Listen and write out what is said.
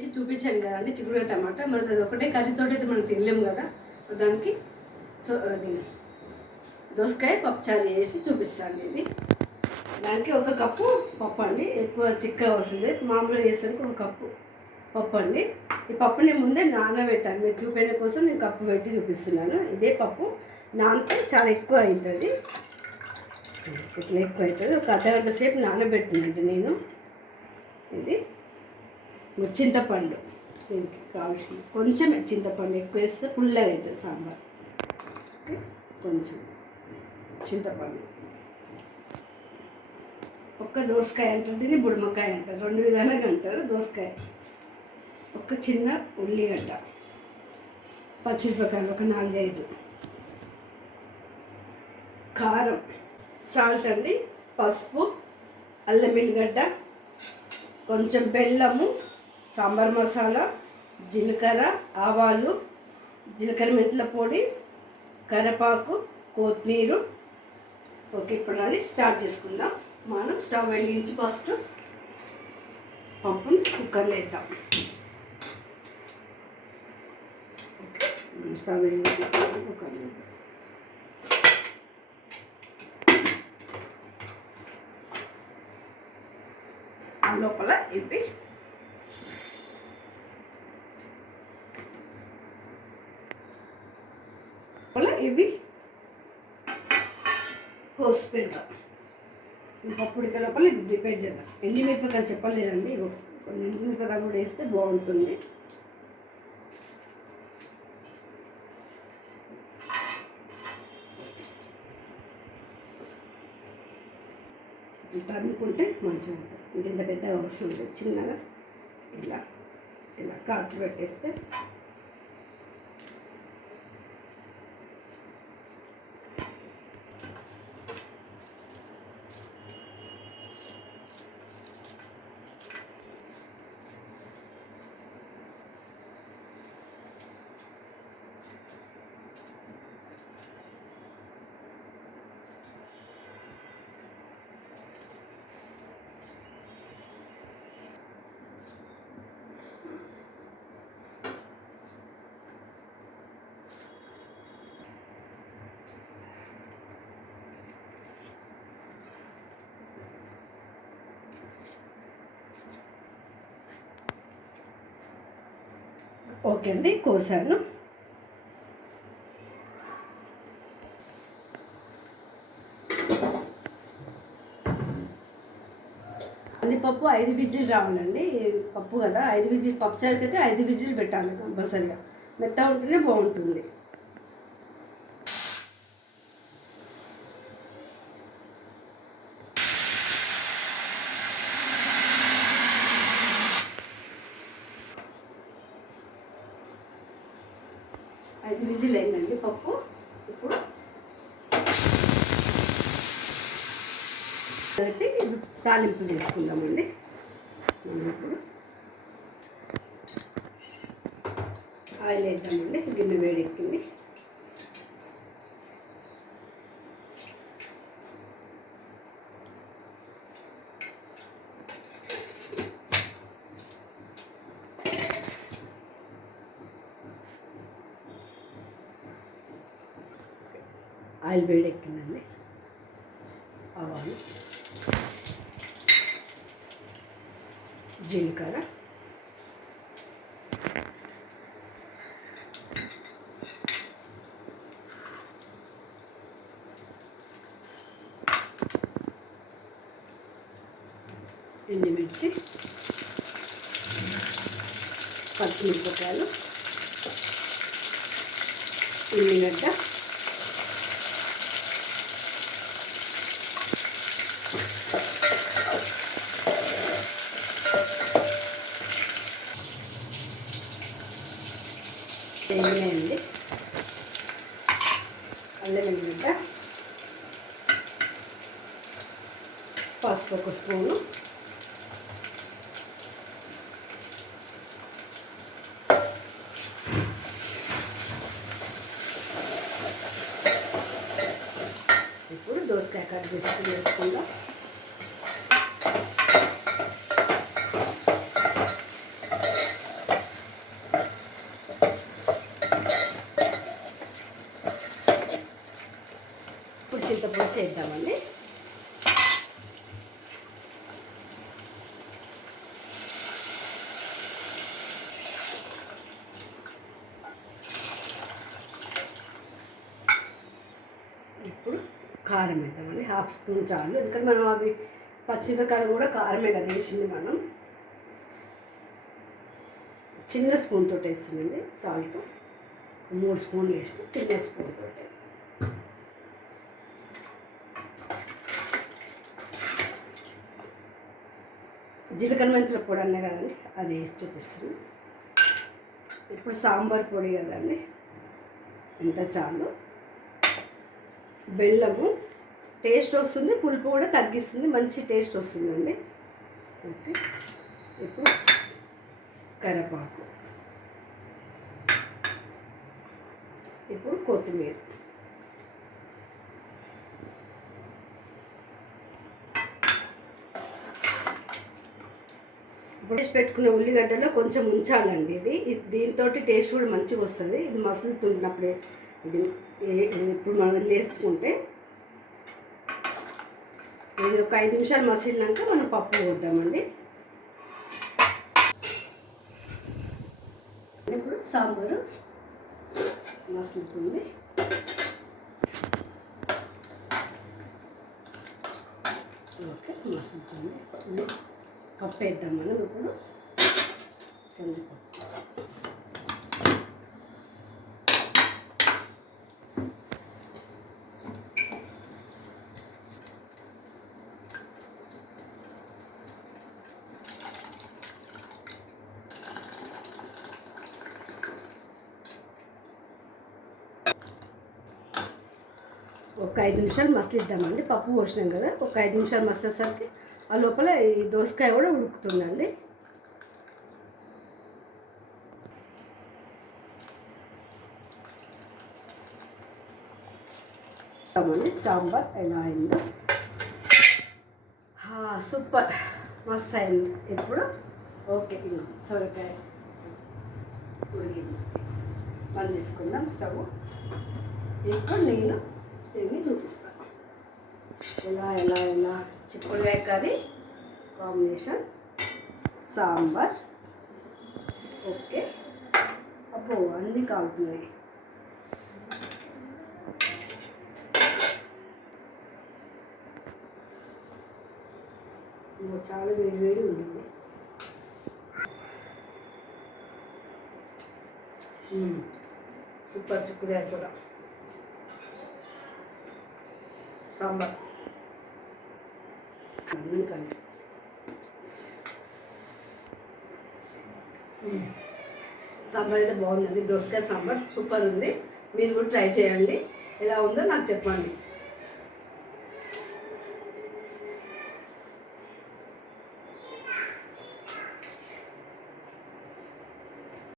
చేసి చూపించాను కదండి, చిక్కుడుకాయ టమాటా. మరి అది ఒకటే కర్రీతో అయితే మనం తినలేము కదా, దానికి సో అది దోసకాయ పప్పుచారు చేసి చూపిస్తాను. ఇది దానికి 1 కప్పు పప్పు అండి, ఎక్కువ చిక్కగా వస్తుంది. మామూలుగా చేసరికి 1 కప్పు పప్పు అండి. ఈ పప్పుని ముందే నానబెట్టాను, మీకు చూపించడం కోసం నేను కప్పు పెట్టి చూపిస్తున్నాను. ఇదే పప్పు నానితే చాలా ఎక్కువ అవుతుంది, ఇట్లా ఎక్కువ అవుతుంది. ఒక అర్ధగంట సేపు నానబెట్టినండి నేను. ఇది చింతపండు, దీనికి కావాల్సిన కొంచెం చింతపండు, ఎక్కువ వేస్తే పుల్లగా అవుతుంది సాంబార్. కొంచెం చింతపండు, ఒక్క దోసకాయ అంటారు దీన్ని, బుడమకాయ అంటారు, 2 విధాలుగా అంటారు. దోసకాయ, ఒక చిన్న ఉల్లిగడ్డ, పచ్చిమిరపకాయలు ఒక 4-5, కారం, సాల్ట్ అండి, పసుపు, అల్లం వెల్లిగడ్డ, కొంచెం బెల్లము, సాంబార్ మసాలా, జీలకర్ర, ఆవాలు, జీలకర్ర మెంతుల పొడి, కరివేపాకు, కొత్తిమీర. ఓకే, ఇప్పుడు అది స్టార్ట్ చేసుకుందాం. మనం స్టవ్ వెలిగించి ఫస్ట్ పప్పును కుక్కర్లో వేద్దాం. ఓకే, స్టవ్ వెలిగించి కుక్కర్లో వేద్దాం. లోపల ఇవి కోసి పెడతాం. పప్పు ఉడికే లోపల ఇవి ప్రిపేర్ చేద్దాం. ఎండిమిరపకాయలు చెప్పలేదండి, కొన్ని ఎండిమిరపకాయలు కూడా వేస్తే బాగుంటుంది. తరుముకుంటే మంచిగా ఉంటుంది. ఇంత పెద్దగా అవసరం ఉంటుంది, చిన్నగా ఇలా ఇలా కాటు పెట్టేస్తే ఓకే అండి, కోసాను. కందిపప్పు 5 విజిల్ రావాలండి, పప్పు కదా 5 విజిల్, పప్పు చారుకి అయితే 5 విజిల్ పెట్టాలి కంపల్సరిగా, మెత్తగా ఉంటేనే బాగుంటుంది. ఐదు విజిల్ అయిందండి పప్పు. ఇప్పుడు తాలింపు చేసుకుందామండి. ఇప్పుడు ఆయిల్ వేద్దామండి, గిన్నె వేడెక్కింది. ఆయిల్ వేడెక్కిందండి. ఆవాలు, జీలకర్ర, ఎండుమిర్చి, పచ్చిమిరపకాయలు, ఉల్లిగడ్డ, వేయండి, అల్లం వెల్లిగడ్డ, పసుపు 1 స్పూను, ఇప్పుడు దోసకాయ కట్ చేసుకుని వేసుకుందాం. వేద్దామండి. ఇప్పుడు కారం వేద్దామండి, 1/2 స్పూన్ చాలు. ఎందుకంటే మనం అవి పచ్చిమిరపకాయలు కూడా కారమే కదా వేసింది. మనం చిన్న స్పూన్ తోటి వేస్తుందండి సాల్ట్. 3 స్పూన్లు వేసిన చిన్న స్పూన్ తోటి. జీలకర్ర మెంతుల పొడి అన్నా కదండి, అది వేసి చూపిస్తుంది. ఇప్పుడు సాంబార్ పొడి కదండి, ఇంత చాలు. బెల్లము టేస్ట్ వస్తుంది, పులుపు కూడా తగ్గిస్తుంది, మంచి టేస్ట్ వస్తుందండి. ఓకే, ఇప్పుడు కరివేపాకు, ఇప్పుడు కొత్తిమీర, ఇప్పుడు పెట్టుకున్న ఉల్లిగడ్డలో కొంచెం ఉంచాలండి. దీంతో టేస్ట్ కూడా మంచిగా వస్తుంది. ఇది మసులుతున్నప్పుడే ఇది ఇప్పుడు మనం వేసుకుంటే ఇది ఒక 5 నిమిషాలు మసిలినాక మనం పప్పు వేద్దామండి. ఇప్పుడు సాంబారు మసులుతుంది. ఓకే, మసులుతుంది. పప్పు వేద్దాం మనం ఇప్పుడు. కందిపప్పు, ఒక 5 నిమిషాలు మసలిద్దామండి. పప్పు పోసినాం కదా, ఒక 5 నిమిషాలు మసలేసరికి ఆ లోపల ఈ దోసకాయ కూడా ఉడుకుతుందండి. సాంబార్ ఎలా అయిందో, సూపర్, మస్తు అయింది. ఇప్పుడు ఓకే, సొరకాయ ఉడికింది, బంద్ చేసుకుందాం స్టవ్. ఇప్పుడు నేను దీన్ని చూపిస్తాను ఎలా చిక్కుడుకాయ కర్రీ కాంబినేషన్ సాంబార్. ఓకే, అబ్బో అన్నీ కాలుతున్నాయి. చాలా వేడి ఉంది. సూపర్ చిక్కుడుకాయ కూడా సాంబార్ అన్నం కానీ సాంబార్ అయితే బాగుందండి. దోసకాయ సాంబార్ సూపర్ ఉంది. మీరు కూడా ట్రై చేయండి, ఎలా ఉందో నాకు చెప్పండి.